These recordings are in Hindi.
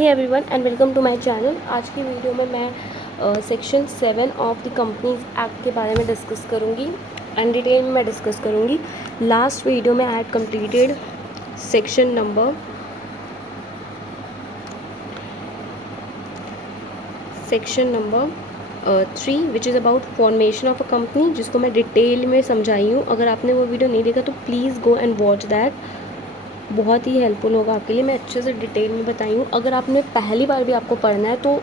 Hey everyone and welcome to my channel. आज की वीडियो में मैं section 7 of the Companies Act के बारे में डिस्कस करूंगी एंड डिटेल में मैं डिस्कस करूंगी। लास्ट वीडियो में I had completed section number 3 which is about formation of a company, जिसको मैं डिटेल में समझाई हूँ। अगर आपने वो वीडियो नहीं देखा तो please go and watch that, बहुत ही हेल्पफुल होगा आपके लिए। मैं अच्छे से डिटेल में बताई हूँ। अगर आपने पहली बार भी आपको पढ़ना है तो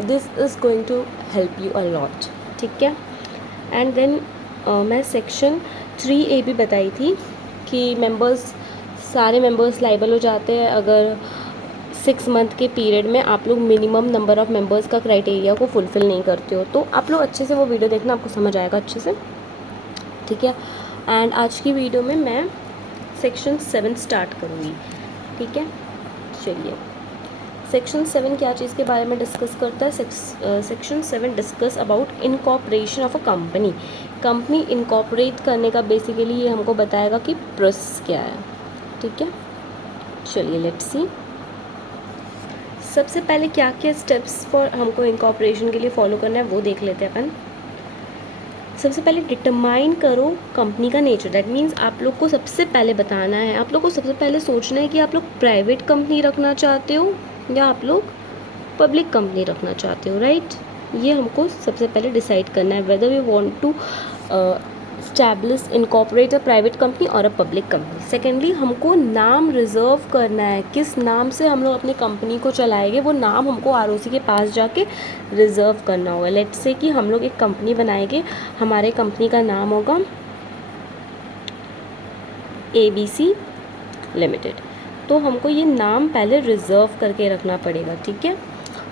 this is going to help you a lot, ठीक है। एंड देन मैं सेक्शन 3A भी बताई थी कि सारे मेंबर्स लाइबल हो जाते हैं अगर 6 मंथ के पीरियड में आप लोग मिनिमम नंबर ऑफ़ मेंबर्स का क्राइटेरिया को फुलफ़िल नहीं करते हो। तो आप लोग अच्छे से वो वीडियो देखना, आपको समझ आएगा अच्छे से, ठीक है। एंड आज की वीडियो में मैं सेक्शन 7 स्टार्ट करूँगी, ठीक है। चलिए, सेक्शन 7 क्या चीज़ के बारे में डिस्कस करता है? Section 7 discuss about incorporation of a company incorporate करने का बेसिकली ये हमको बताएगा कि प्रोसेस क्या है, ठीक है। चलिए लेट्स सी। सबसे पहले क्या क्या स्टेप्स फॉर हमको इनकॉर्पोरेशन के लिए फॉलो करना है वो देख लेते हैं अपन। सबसे पहले डिटरमाइन करो कंपनी का नेचर। दैट मीन्स आप लोग को सबसे पहले बताना है, आप लोग को सबसे पहले सोचना है कि आप लोग प्राइवेट कंपनी रखना चाहते हो या आप लोग पब्लिक कंपनी रखना चाहते हो, राइट। ये हमको सबसे पहले डिसाइड करना है whether we want to establish incorporate a private company और अ पब्लिक कंपनी। सेकेंडली, हमको नाम रिजर्व करना है, किस नाम से हम लोग अपनी कंपनी को चलाएंगे वो नाम हमको आरओसी के पास जाके रिजर्व करना होगा। लेट्स से कि हम लोग एक कंपनी बनाएंगे, हमारे कंपनी का नाम होगा ABC लिमिटेड। तो हमको ये नाम पहले रिजर्व करके रखना पड़ेगा, ठीक है।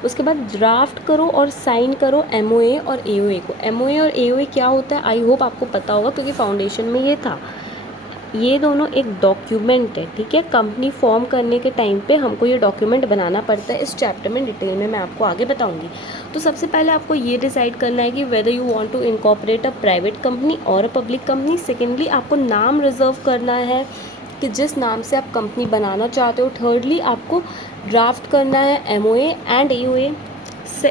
उसके बाद ड्राफ्ट करो और साइन करो MOA और AOA को। MOA और AOA क्या होता है आई होप आपको पता होगा, क्योंकि फाउंडेशन में ये था। ये दोनों एक डॉक्यूमेंट है, ठीक है। कंपनी फॉर्म करने के टाइम पे हमको ये डॉक्यूमेंट बनाना पड़ता है। इस चैप्टर में डिटेल में मैं आपको आगे बताऊंगी। तो सबसे पहले आपको ये डिसाइड करना है कि whether you want to incorporate a private company और अ पब्लिक कंपनी। सेकेंडली, आपको नाम रिजर्व करना है कि जिस नाम से आप कंपनी बनाना चाहते हो। थर्डली, आपको ड्राफ्ट करना है MOA and AOA।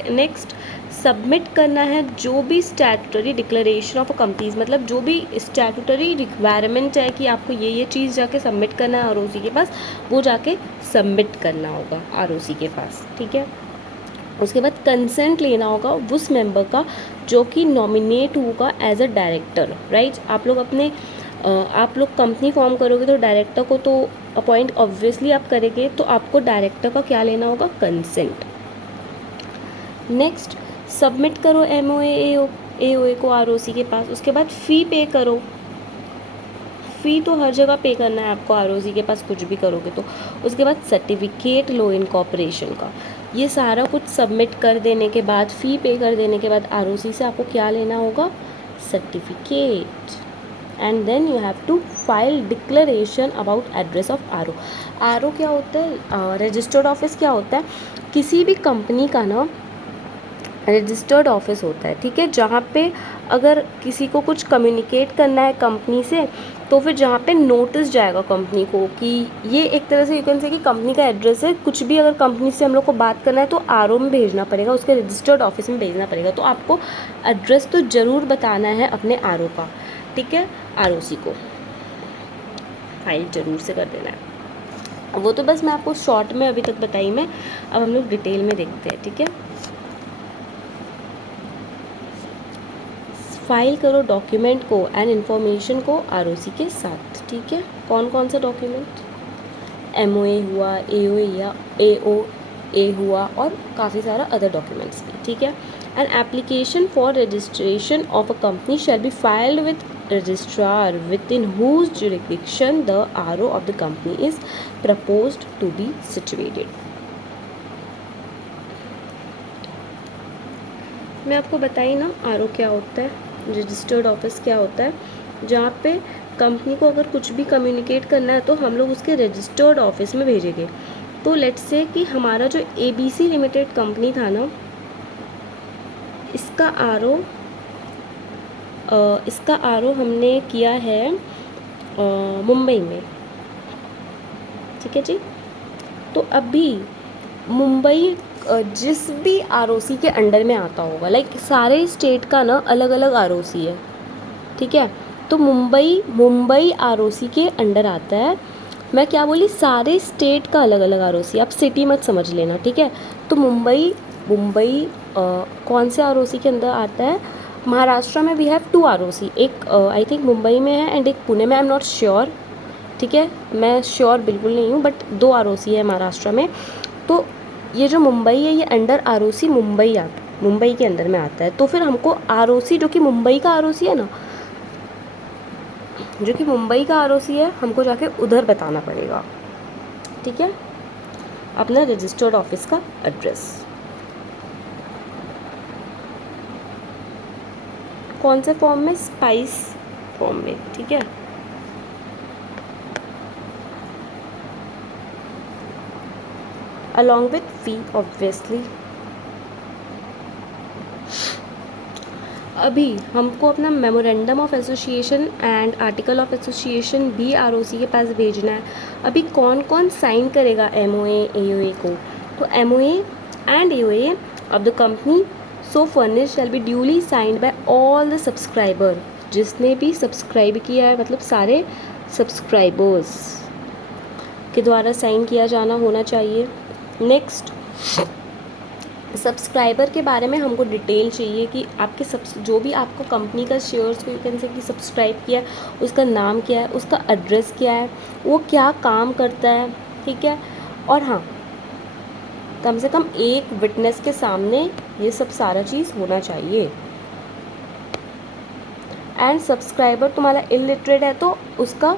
Next, submit करना है जो भी statutory declaration of a companies, मतलब जो भी स्टैट्यूटरी रिक्वायरमेंट है कि आपको ये चीज़ जाके सबमिट करना है आरओसी के पास, वो जाके सबमिट करना होगा आरओसी के पास, ठीक है। उसके बाद कंसेंट लेना होगा उस मेंबर का जो कि नॉमिनेट होगा एज अ डायरेक्टर, राइट। आप लोग कंपनी फॉर्म करोगे तो डायरेक्टर को तो अपॉइंट ऑब्वियसली आप करेंगे, तो आपको डायरेक्टर का क्या लेना होगा? कंसेंट। नेक्स्ट, सबमिट करो MOA AOA को आरओसी के पास। उसके बाद फ़ी पे करो। फ़ी तो हर जगह पे करना है आपको, आरओसी के पास कुछ भी करोगे तो। उसके बाद सर्टिफिकेट लो इनकॉर्पोरेशन का। ये सारा कुछ सबमिट कर देने के बाद, फ़ी पे कर देने के बाद आरओसी से आपको क्या लेना होगा? Certificate. And then you have to file declaration about address of RO क्या होता है? रजिस्टर्ड ऑफिस क्या होता है? किसी भी कंपनी का ना रजिस्टर्ड ऑफिस होता है, ठीक है। जहाँ पे अगर किसी को कुछ कम्युनिकेट करना है कंपनी से, तो फिर जहाँ पे नोटिस जाएगा कंपनी को कि ये एक तरह से यू कैन से कि कंपनी का एड्रेस है। कुछ भी अगर कंपनी से हम लोग को बात करना है तो आरओ में भेजना पड़ेगा, उसके रजिस्टर्ड ऑफिस में भेजना पड़ेगा। तो आपको एड्रेस तो ज़रूर बताना है अपने आरओ का, ठीक है। आरओसी को फाइल ज़रूर से कर देना है। वो तो बस मैं आपको शॉर्ट में अभी तक बताई मैं, अब हम लोग डिटेल में देखते हैं, ठीक है। फाइल करो डॉक्यूमेंट को एंड इन्फॉर्मेशन को आरओसी के साथ, ठीक है। कौन कौन सा डॉक्यूमेंट? MOA हुआ, AOA या AOA हुआ, और काफ़ी सारा अदर डॉक्यूमेंट्स भी, ठीक है। An application for registration of a company shall be filed with registrar within whose jurisdiction the RO of the company is proposed to be situated. मैं आपको बताई ना आरओ क्या होता है, रजिस्टर्ड ऑफिस क्या होता है, जहाँ पे कंपनी को अगर कुछ भी कम्युनिकेट करना है तो हम लोग उसके रजिस्टर्ड ऑफिस में भेजेंगे। तो लेट्स से कि हमारा जो ABC लिमिटेड कंपनी था ना, इसका आरओ हमने किया है मुंबई में, ठीक है जी। तो अभी मुंबई जिस भी आरओसी के अंडर में आता होगा, लाइक सारे स्टेट का ना अलग अलग आरओसी है, ठीक है। तो मुंबई मुंबई आरओसी के अंडर आता है। मैं क्या बोली, सारे स्टेट का अलग अलग आरओसी, आप सिटी मत समझ लेना, ठीक है। तो मुंबई मुंबई कौन से आरओसी के अंदर आता है? महाराष्ट्र में वी हैव 2 आरओसी, एक आई थिंक मुंबई में है एंड एक पुणे में, आई एम नॉट श्योर, ठीक है, मैं श्योर बिल्कुल नहीं हूँ, बट 2 आरओसी है महाराष्ट्र में। तो ये जो मुंबई है ये अंडर आरओसी मुंबई के अंदर में आता है। तो फिर हमको आरओसी जो कि मुंबई का आरओसी है ना, जो कि मुंबई का आरओसी है, हमको जाके उधर बताना पड़ेगा, ठीक है, अपना रजिस्टर्ड ऑफिस का एड्रेस। कौन से फॉर्म में? स्पाइस फॉर्म में, ठीक है। Along with fee obviously. अभी हमको अपना memorandum of association and article of association भी आरओसी के पास भेजना है। अभी कौन कौन साइन करेगा एमओए एओए को? तो MOA and AOA of the company so furnish shall be duly signed by all the subscriber, जिसने भी सब्सक्राइब किया है, मतलब सारे सब्सक्राइबर्स के द्वारा साइन किया जाना होना चाहिए। नेक्स्ट, सब्सक्राइबर के बारे में हमको डिटेल चाहिए कि आपके जो भी आपको कंपनी का शेयर्स को यू कैन से कि सब्सक्राइब किया है, उसका नाम क्या है, उसका एड्रेस क्या है, वो क्या काम करता है, ठीक है। और हाँ, कम से कम एक विटनेस के सामने ये सब सारा चीज़ होना चाहिए। एंड सब्सक्राइबर तुम्हारा इलिटरेट है तो उसका,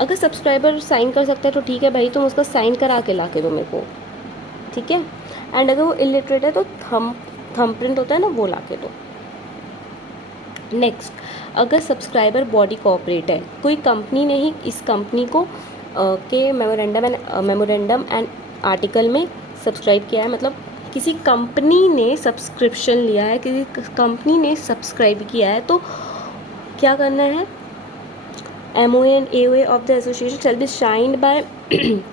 अगर सब्सक्राइबर साइन कर सकता है तो ठीक है भाई, तुम उसका साइन करा के ला के दो मेरे को, ठीक है। एंड अगर वो इलिटरेट है तो थंब प्रिंट होता है ना, वो ला के दो। नेक्स्ट, अगर सब्सक्राइबर बॉडी कॉपरेट है, कोई कंपनी ने ही इस कंपनी को के मेमोरेंडम एंड आर्टिकल में सब्सक्राइब किया है, मतलब किसी कंपनी ने सब्सक्रिप्शन लिया है, किसी कंपनी ने सब्सक्राइब किया है, तो क्या करना है? MOA and AOA of the association shall be signed by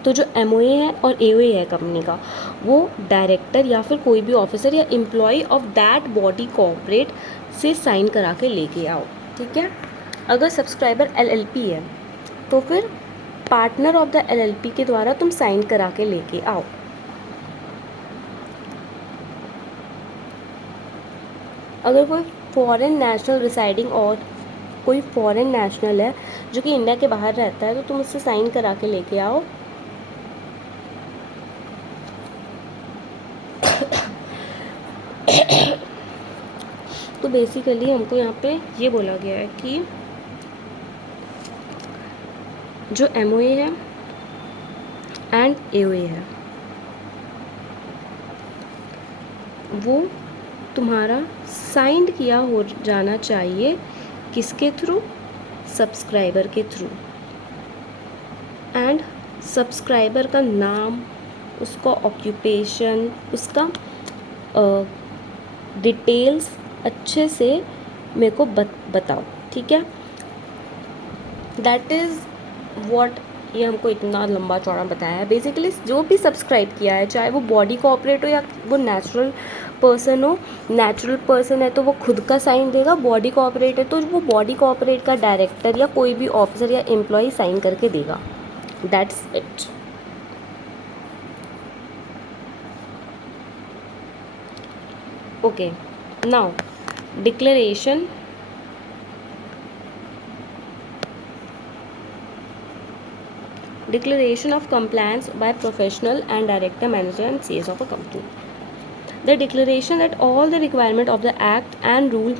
तो जो एमओए है और एओए है कंपनी का, वो डायरेक्टर या फिर कोई भी ऑफिसर या employ of that body corporate से साइन करा के लेके आओ, ठीक है। अगर सब्सक्राइबर एलएलपी है तो फिर पार्टनर ऑफ द एलएलपी के द्वारा तुम साइन करा के लेके आओ। अगर कोई फॉरेन नेशनल रिसाइडिंग और कोई फॉरेन नेशनल है जो कि इंडिया के बाहर रहता है, तो तुम उससे साइन करा के लेके आओ। तो बेसिकली हमको यहाँ पे ये बोला गया है कि जो एमओए है एंड एओए है वो तुम्हारा साइंड किया हो जाना चाहिए, किसके थ्रू? सब्सक्राइबर के थ्रू। एंड सब्सक्राइबर का नाम, उसका ऑक्यूपेशन, उसका डिटेल्स अच्छे से मेरे को बताओ, ठीक है। दैट इज़ व्हाट ये हमको इतना लंबा चौड़ा बताया है। बेसिकली जो भी सब्सक्राइब किया है, चाहे वो बॉडी कॉर्पोरेट हो या वो नेचुरल पर्सन हो, नेचुरल पर्सन है तो वो खुद का साइन देगा, बॉडी कॉर्पोरेट है तो वो बॉडी कॉर्पोरेट का डायरेक्टर या कोई भी ऑफिसर या एम्प्लॉय साइन करके देगा। That's it. Okay, now declaration of compliance by professional and director, manager and CS of a company. The declaration that all the requirement of the act and rule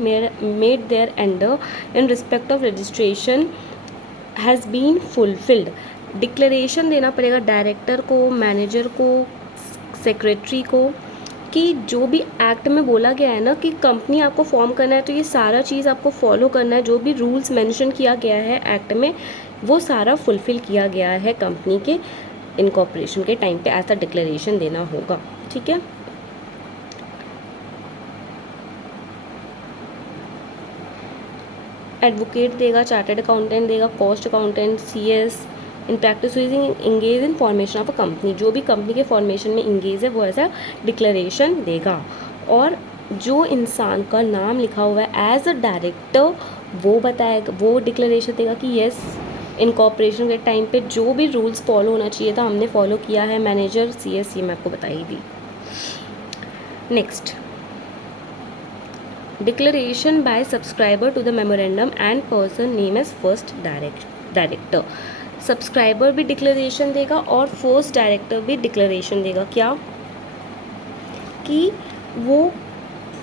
made thereunder in respect of registration has been fulfilled. Declaration देना पड़ेगा डायरेक्टर को, मैनेजर को, सेक्रेटरी को, कि जो भी एक्ट में बोला गया है ना कि कंपनी आपको फॉर्म करना है तो ये सारा चीज़ आपको फॉलो करना है, जो भी रूल्स मेंशन किया गया है एक्ट में वो सारा फुलफ़िल किया गया है कंपनी के इनकॉर्पोरेशन के टाइम पे, ऐसा डिक्लेरेशन देना होगा, ठीक है। एडवोकेट देगा, चार्टर्ड अकाउंटेंट देगा, cost accountant, CS, in practice engage in formation of a company, जो भी कंपनी के फॉर्मेशन में इंगेज है वो ऐसा डिक्लेरेशन देगा। और जो इंसान का नाम लिखा हुआ है एज अ डायरेक्टर वो बताएगा, वो डिक्लेरेशन देगा कि येस इनकॉर्पोरेशन के टाइम पे जो भी रूल्स फॉलो होना चाहिए था हमने फॉलो किया है। मैनेजर CS ये मैं आपको बताई दी। Next, declaration by subscriber to the memorandum and person name as first director. Subscriber भी डिक्लेरेशन देगा और फर्स्ट डायरेक्टर भी डिक्लेरेशन देगा। क्या कि वो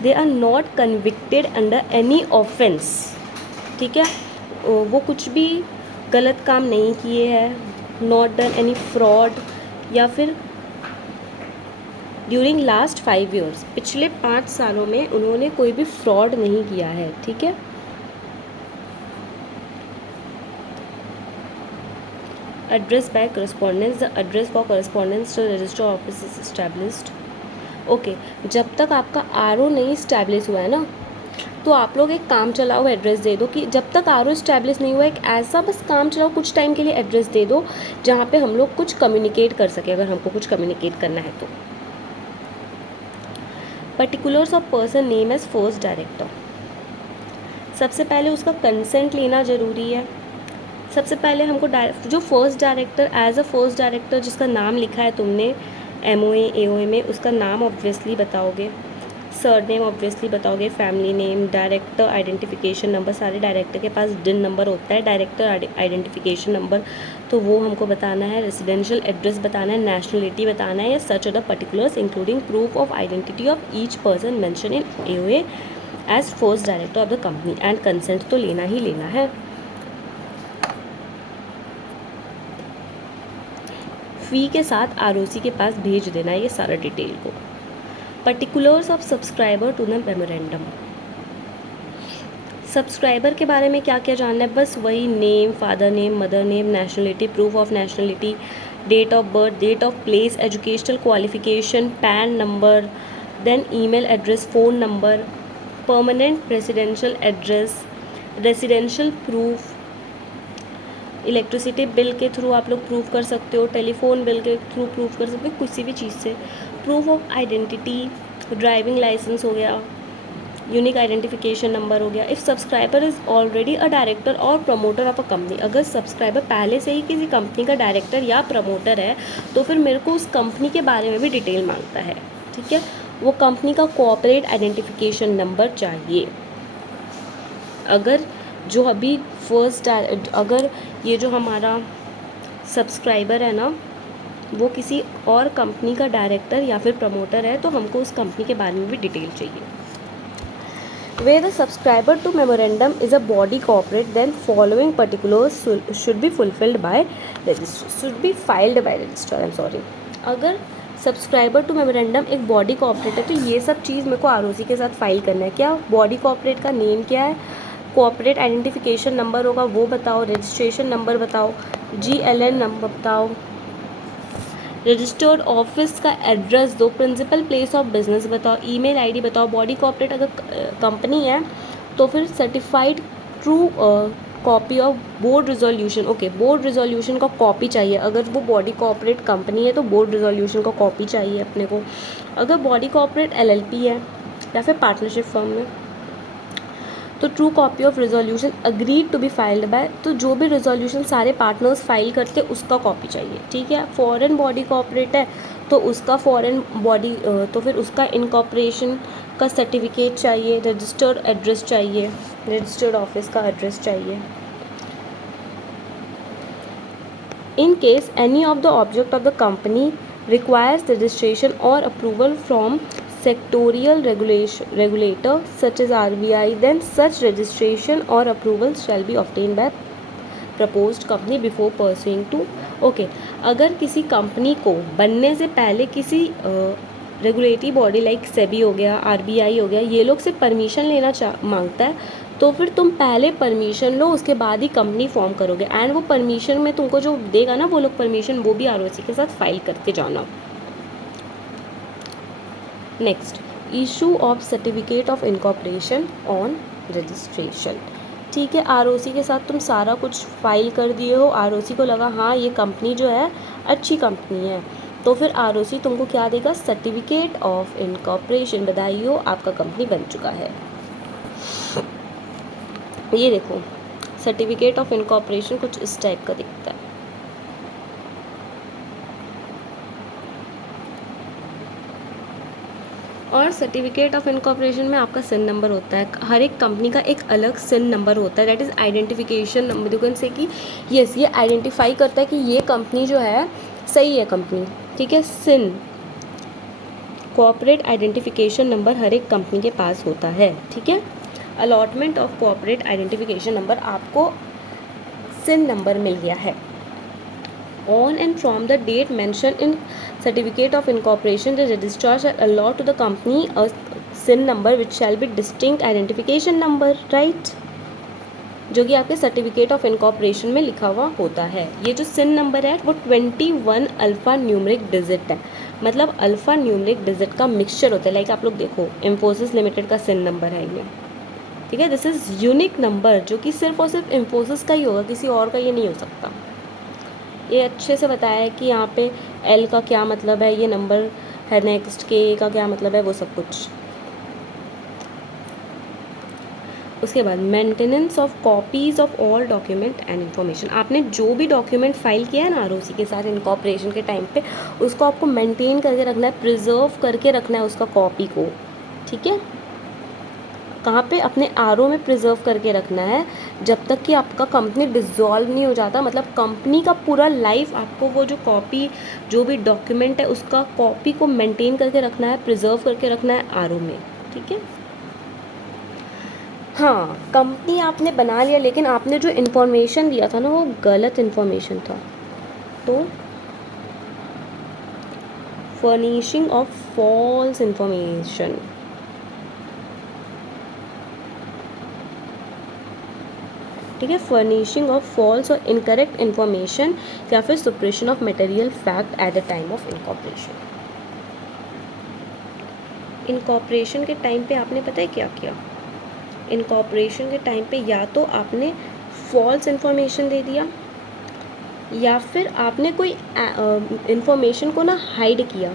they are not convicted under any offence, ठीक है, वो कुछ भी गलत काम नहीं किए हैं, नॉट डन एनी फ्रॉड, या फिर ड्यूरिंग लास्ट 5 ईयर्स, पिछले 5 सालों में उन्होंने कोई भी फ्रॉड नहीं किया है, ठीक है। Address by correspondence, the address for correspondence to register office is established. Okay, जब तक आपका RO नहीं इस्टेब्लिश हुआ है ना, तो आप लोग एक काम चलाओ एड्रेस दे दो कि जब तक RO इस्टेब्लिश नहीं हुआ, एक ऐसा बस काम चलाओ कुछ टाइम के लिए एड्रेस दे दो जहाँ पे हम लोग कुछ कम्युनिकेट कर सके, अगर हमको कुछ कम्युनिकेट करना है तो। Particulars of person name as first director, सबसे पहले उसका कंसेंट लेना ज़रूरी है। सबसे पहले हमको जो first director as a first director जिसका नाम लिखा है तुमने MOA AOA में, उसका नाम ऑब्वियसली बताओगे, सरनेम ऑब्वियसली बताओगे, family name, director identification number, सारे डायरेक्टर के पास DIN नंबर होता है, डायरेक्टर आइडेंटिफिकेशन नंबर, तो वो हमको बताना है, रेजिडेंशियल एड्रेस बताना है, नेशनलिटी बताना है, या such other particulars including proof of identity of each person mention in AOA as first director of the company, and consent तो लेना ही लेना है। फी के साथ ROC के पास भेज देना है ये सारा डिटेल को। Particulars of subscriber to the memorandum, subscriber के बारे में क्या क्या जानना है, बस वही name, father name, mother name, nationality, proof of nationality, date of birth, date of place, educational qualification, PAN number, then email address, phone number, permanent residential address, residential proof, electricity bill के थ्रू आप लोग प्रूफ कर सकते हो, टेलीफोन बिल के थ्रू प्रूफ कर सकते हो, किसी भी चीज़ से, proof of identity, driving licence हो गया, यूनिक आइडेंटिफिकेशन नंबर हो गया। If subscriber is already a director और प्रमोटर ऑफ अ कंपनी, अगर सब्सक्राइबर पहले से ही किसी कंपनी का डायरेक्टर या प्रमोटर है तो फिर मेरे को उस कंपनी के बारे में भी डिटेल मांगता है, ठीक है। वो कंपनी का कॉर्पोरेट आइडेंटिफिकेशन नंबर चाहिए। अगर जो अभी अगर ये जो हमारा सब्सक्राइबर है ना वो किसी और कंपनी का डायरेक्टर या फिर प्रमोटर है तो हमको उस कंपनी के बारे में भी डिटेल चाहिए। Where the subscriber to memorandum is a body corporate, then following particulars should be fulfilled by registrar, should be filed by registrar, I'm sorry। अगर सब्सक्राइबर टू मेमोरेंडम एक बॉडी कॉर्पोरेट है तो ये सब चीज़ मेरे को ROC के साथ फाइल करना है। क्या बॉडी कॉर्पोरेट का नेम क्या है, कॉर्पोरेट आइडेंटिफिकेशन नंबर होगा वो बताओ, रजिस्ट्रेशन नंबर बताओ, GLN नंबर बताओ, रजिस्टर्ड ऑफिस का एड्रेस दो, प्रिंसिपल प्लेस ऑफ बिजनेस बताओ, ईमेल आईडी बताओ। बॉडी कॉर्पोरेट अगर कंपनी है तो फिर certified true copy of board resolution, okay board resolution का कॉपी चाहिए। अगर वो बॉडी कॉर्पोरेट कंपनी है तो बोर्ड रिजोल्यूशन का कॉपी चाहिए अपने को। अगर बॉडी कॉर्पोरेट LLP है या फिर पार्टनरशिप फर्म में तो true copy of resolution agreed to be filed by, तो जो भी रिजोल्यूशन सारे पार्टनर्स फाइल करते उसका कॉपी चाहिए, ठीक है। फॉरेन बॉडी कॉर्पोरेट है तो उसका फॉरेन बॉडी तो फिर उसका इनकॉर्पोरेशन का सर्टिफिकेट चाहिए, रजिस्टर्ड एड्रेस चाहिए, रजिस्टर्ड ऑफिस का एड्रेस चाहिए। In case any of the object of the company requires registration or approval from sectorial regulator such as RBI, then such registration or approval shall be obtained by proposed company before pursuing to okay। अगर किसी कंपनी को बनने से पहले किसी रेगुलेटरी बॉडी लाइक सेबी हो गया, RBI हो गया, ये लोग से परमिशन लेना मांगता है तो फिर तुम पहले परमिशन लो उसके बाद ही कंपनी फॉर्म करोगे। एंड वो परमिशन में तुमको जो देगा ना वो लोग परमिशन वो भी ROC के साथ फाइल करके जाना। Next, issue of certificate of incorporation on registration. ठीक है, आरओसी के साथ तुम सारा कुछ फाइल कर दिए हो, आरओसी को लगा हाँ ये कंपनी जो है अच्छी कंपनी है, तो फिर आरओसी तुमको क्या देगा, सर्टिफिकेट ऑफ इनकॉर्पोरेशन, बधाई हो आपका कंपनी बन चुका है। ये देखो सर्टिफिकेट ऑफ इनकॉर्पोरेशन कुछ इस टाइप का दिखता है। और सर्टिफिकेट ऑफ इनकॉर्पोरेशन में आपका सिन नंबर होता है, हर एक कंपनी का एक अलग सिन नंबर होता है, that is identification number. You can say कि यस ये आइडेंटिफाई करता है कि ये कंपनी जो है सही है कंपनी, ठीक है। सिन कॉर्पोरेट आइडेंटिफिकेशन नंबर हर एक कंपनी के पास होता है, ठीक है। Allotment of corporate identification number, आपको सिन नंबर मिल गया है। On and from the date mentioned in certificate of incorporation, the registrar shall allot to the company a SIN number which shall be distinct identification number, right? जो कि आपके सर्टिफिकेट ऑफ इनकॉर्पोरेशन में लिखा हुआ होता है। ये जो सिन नंबर है वो 21 अल्फ़ा न्यूमरिक डिजिट है, मतलब अल्फ़ा न्यूमरिक डिजिट का मिक्सचर होता है। लाइक आप लोग देखो इन्फोसिस लिमिटेड का सिन नंबर है ये, ठीक है। दिस इज़ यूनिक नंबर जो कि सिर्फ और सिर्फ इन्फोसिस का ही होगा, किसी और का ये नहीं हो सकता। ये अच्छे से बताया है कि यहाँ पे एल का क्या मतलब है, ये नंबर है, नेक्स्ट के का क्या मतलब है, वो सब कुछ। उसके बाद maintenance of copies of all document and information, आपने जो भी डॉक्यूमेंट फाइल किया है ना आरओसी के साथ इनकॉर्पोरेशन के टाइम पे, उसको आपको मेंटेन करके रखना है, प्रिजर्व करके रखना है उसका कॉपी को, ठीक है। कहाँ पे, अपने आरओ में प्रिजर्व करके रखना है जब तक कि आपका कंपनी डिसॉल्व नहीं हो जाता। मतलब कंपनी का पूरा लाइफ आपको वो जो कॉपी, जो भी डॉक्यूमेंट है उसका कॉपी को मेंटेन करके रखना है, प्रिजर्व करके रखना है आरओ में, ठीक है। हाँ, कंपनी आपने बना लिया लेकिन आपने जो इन्फॉर्मेशन दिया था ना वो गलत इन्फॉर्मेशन था, तो फर्निशिंग ऑफ फॉल्स इन्फॉर्मेशन, ठीक है, furnishing of false or incorrect information या फिर suppression of material fact at the time of incorporation. Incorporation के टाइम पे आपने पता है क्या किया, इनकॉर्पोरेशन के टाइम पे या तो आपने फॉल्स इन्फॉर्मेशन दे दिया या फिर आपने कोई इन्फॉर्मेशन को ना हाइड किया।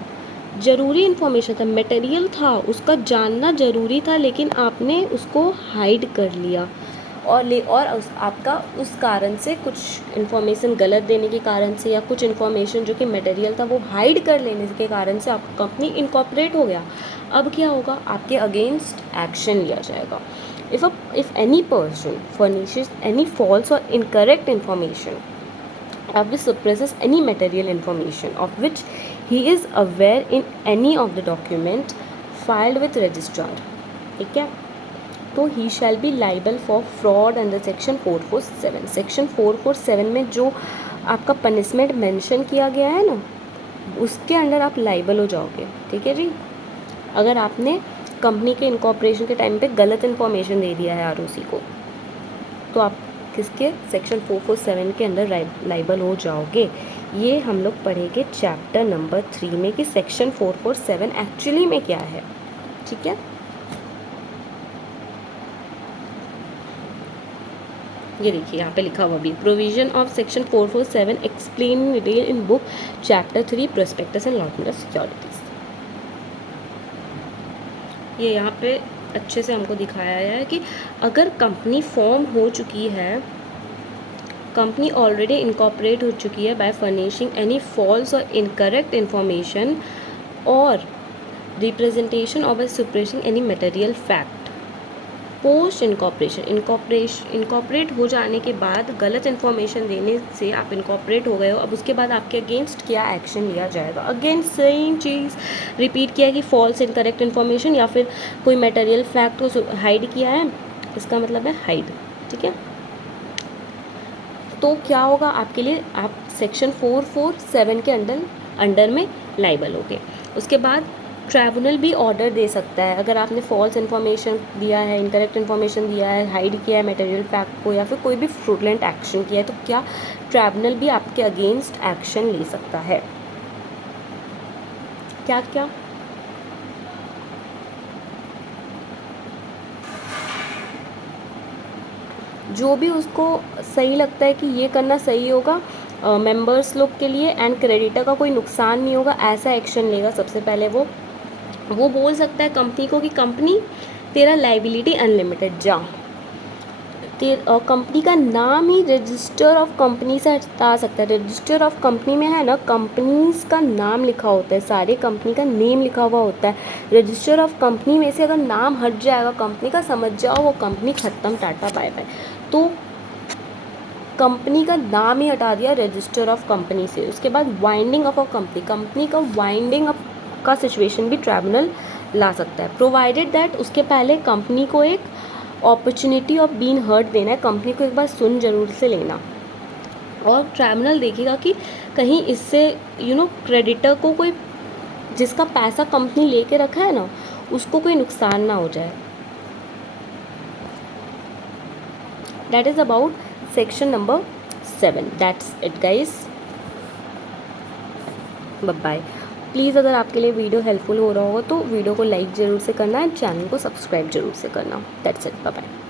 ज़रूरी इन्फॉर्मेशन था, मटेरियल था, उसका जानना ज़रूरी था, लेकिन आपने उसको हाइड कर लिया और आपका उस कारण से कुछ इन्फॉर्मेशन गलत देने के कारण से या कुछ इन्फॉर्मेशन जो कि मटेरियल था वो हाइड कर लेने के कारण से आपका कंपनी इनकॉर्पोरेट हो गया। अब क्या होगा, आपके अगेंस्ट एक्शन लिया जाएगा। If any person furnishes any false or incorrect information of which suppresses any material information of which he is aware in any of the document filed with registrar, ठीक है, तो he shall be liable for fraud under section 447। Section 447 में जो आपका पनिशमेंट मेंशन किया गया है ना उसके अंडर आप लाइबल हो जाओगे, ठीक है जी। अगर आपने कंपनी के इनकॉर्पोरेशन के टाइम पे गलत इन्फॉर्मेशन दे दिया है आरओसी को, तो आप किसके, सेक्शन 447 के अंदर लाइबल हो जाओगे। ये हम लोग पढ़ेंगे चैप्टर नंबर 3 में कि सेक्शन 447 एक्चुअली में क्या है, ठीक है। ये देखिए यहाँ पे लिखा हुआ भी, provision of section 447 explain in detail in book chapter 3 prospectus and allotment of securities. ये यहाँ पे अच्छे से हमको दिखाया है कि अगर कंपनी फॉर्म हो चुकी है, कंपनी ऑलरेडी इनकॉर्पोरेट हो चुकी है by furnishing any false or incorrect information or representation or by suppressing any material fact post incorporate हो जाने के बाद गलत इन्फॉर्मेशन देने से आप इनकॉर्पोरेट हो गए हो। अब उसके बाद आपके अगेंस्ट क्या एक्शन लिया जाएगा, अगेंस्ट सेम चीज़ रिपीट किया है कि फॉल्स इनकरेक्ट इन्फॉर्मेशन या फिर कोई मटेरियल फैक्ट को हाइड किया है, इसका मतलब है हाइड, ठीक है। तो क्या होगा आपके लिए, आप सेक्शन 447 के अंडर में लाइबल होगे। उसके बाद ट्राइब्यूनल भी ऑर्डर दे सकता है अगर आपने फॉल्स इन्फॉर्मेशन दिया है, इनकरेक्ट इन्फॉर्मेशन दिया है, हाइड किया है मटेरियल फैक्ट को या फिर कोई भी फ्रॉडुलेंट एक्शन किया है, तो क्या ट्राइब्यूनल भी आपके अगेंस्ट एक्शन ले सकता है। क्या क्या जो भी उसको सही लगता है कि ये करना सही होगा मेंबर्स लोग के लिए एंड क्रेडिटर का कोई नुकसान नहीं होगा, ऐसा एक्शन लेगा सबसे पहले वो बोल सकता है कंपनी को कि कंपनी तेरा लाइबिलिटी अनलिमिटेड जा, कंपनी का नाम ही रजिस्टर ऑफ कंपनी से हटा सकता है। रजिस्टर ऑफ कंपनी में है ना कंपनीज का नाम लिखा होता है, सारे कंपनी का नेम लिखा हुआ होता है। रजिस्टर ऑफ कंपनी में से अगर नाम हट जाएगा कंपनी का, समझ जाओ वो कंपनी ख़त्म, टाटा बाय बाय। तो कंपनी का नाम ही हटा दिया रजिस्टर ऑफ कंपनी से। उसके बाद winding of a company, company का वाइंडिंग अप का सिचुएशन भी ट्राइब्यूनल ला सकता है, प्रोवाइडेड दैट उसके पहले कंपनी को एक अपॉर्चुनिटी ऑफ बीइंग हर्ड देना है, कंपनी को एक बार सुन जरूर से लेना। और ट्राइब्यूनल देखेगा कि कहीं इससे क्रेडिटर को कोई, जिसका पैसा कंपनी लेके रखा है ना, उसको कोई नुकसान ना हो जाए। That is about section number 7। That's it guys, bye bye. Please अगर आपके लिए वीडियो हेल्पफुल हो रहा होगा तो वीडियो को लाइक ज़रूर से करना है, चैनल को सब्सक्राइब जरूर से करना। That's it, bye bye.